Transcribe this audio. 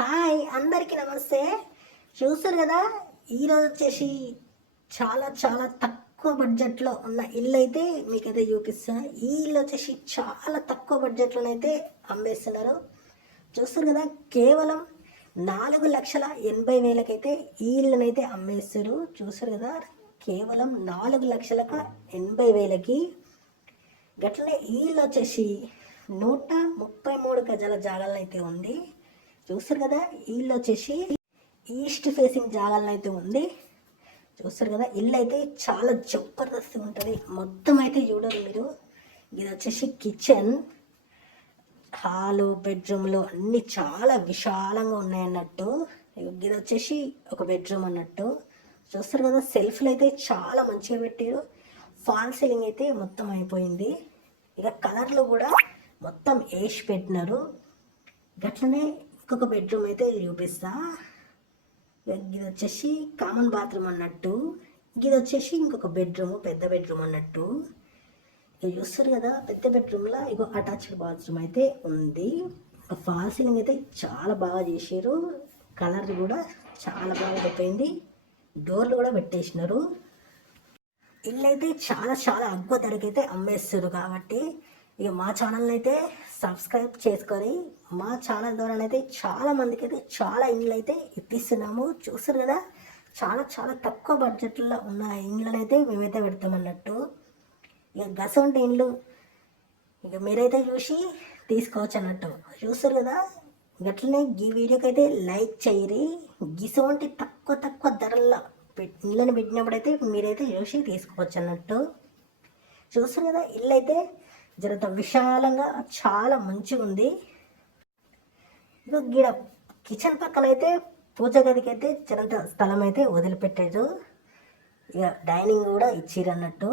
Hi అందరికీ నమస్తే. చూస్తారు కదా, ఈరోజు వచ్చేసి చాలా చాలా తక్కువ బడ్జెట్లో ఉన్న ఇల్లు అయితే మీకైతే చూపిస్తాను. ఈ ఇల్లు వచ్చేసి చాలా తక్కువ బడ్జెట్లోనైతే అమ్మేస్తున్నారు. చూస్తారు కదా, కేవలం 4,80,000కైతే ఈ ఇల్లునైతే అమ్మేస్తారు. చూస్తారు కదా, కేవలం 4,80,000కి. గట్లనే ఈ ఇల్లు వచ్చేసి 133 గజాల జాగాలను అయితే ఉంది. చూస్తారు కదా, ఇల్లు వచ్చేసి ఈస్ట్ ఫేసింగ్ జాగాలను అయితే ఉంది. చూస్తారు కదా, ఇల్లు అయితే చాలా జబర్దస్త్గా ఉంటుంది. మొత్తం అయితే చూడరు మీరు. ఇది వచ్చేసి కిచెన్, హాలు, బెడ్రూమ్లు అన్నీ చాలా విశాలంగా ఉన్నాయన్నట్టు. ఇది వచ్చేసి ఒక బెడ్రూమ్ అన్నట్టు. చూస్తారు కదా, సెల్ఫ్లు అయితే చాలా మంచిగా పెట్టారు. ఫాల్ సీలింగ్ అయితే మొత్తం అయిపోయింది. ఇక కలర్లు కూడా మొత్తం వేసి పెట్టినారు. గట్లనే ఇంకొక బెడ్రూమ్ అయితే చూపిస్తా. ఇది వచ్చేసి కామన్ బాత్రూమ్ అన్నట్టు. ఇది వచ్చేసి ఇంకొక బెడ్రూమ్, పెద్ద బెడ్రూమ్ అన్నట్టు. ఇక చూస్తారు కదా, పెద్ద బెడ్రూమ్లో ఇగో అటాచ్డ్ బాత్రూమ్ అయితే ఉంది. ఫాల్ సీలింగ్ అయితే చాలా బాగా చేసారు. కలర్ కూడా చాలా బాగా అయిపోయింది. డోర్లు కూడా పెట్టేసినారు. ఇల్లు అయితే చాలా చాలా అగ్వ ధరకైతే అమ్మేస్తారు. కాబట్టి ఇక మా ఛానల్ని అయితే సబ్స్క్రైబ్ చేసుకొని మా ఛానల్ ద్వారా అయితే చాలా మందికి అయితే చాలా ఇండ్లు అయితే ఇప్పిస్తున్నాము. చూస్తారు కదా, చాలా చాలా తక్కువ బడ్జెట్లో ఉన్న ఇండ్లను అయితే మేమైతే పెడతామన్నట్టు. ఇక గసంటి ఇండ్లు ఇక మీరైతే చూసి తీసుకోవచ్చు అన్నట్టు. చూస్తారు కదా, గట్లనే ఈ వీడియోకి అయితే లైక్ చేయరి. గిసోంటి తక్కువ తక్కువ ధరల్లో ఇళ్ళని పెట్టినప్పుడైతే మీరైతే చూసి తీసుకోవచ్చు అన్నట్టు. చూస్తారు కదా, ఇల్లు అయితే జరంత విశాలంగా చాలా మంచిగా ఉంది. ఇక గీడ కిచెన్ పక్కన అయితే పూజ గదికి అయితే జరంత స్థలం అయితే వదిలిపెట్టారు. ఇక డైనింగ్ కూడా ఇచ్చిర్రు అన్నట్టు.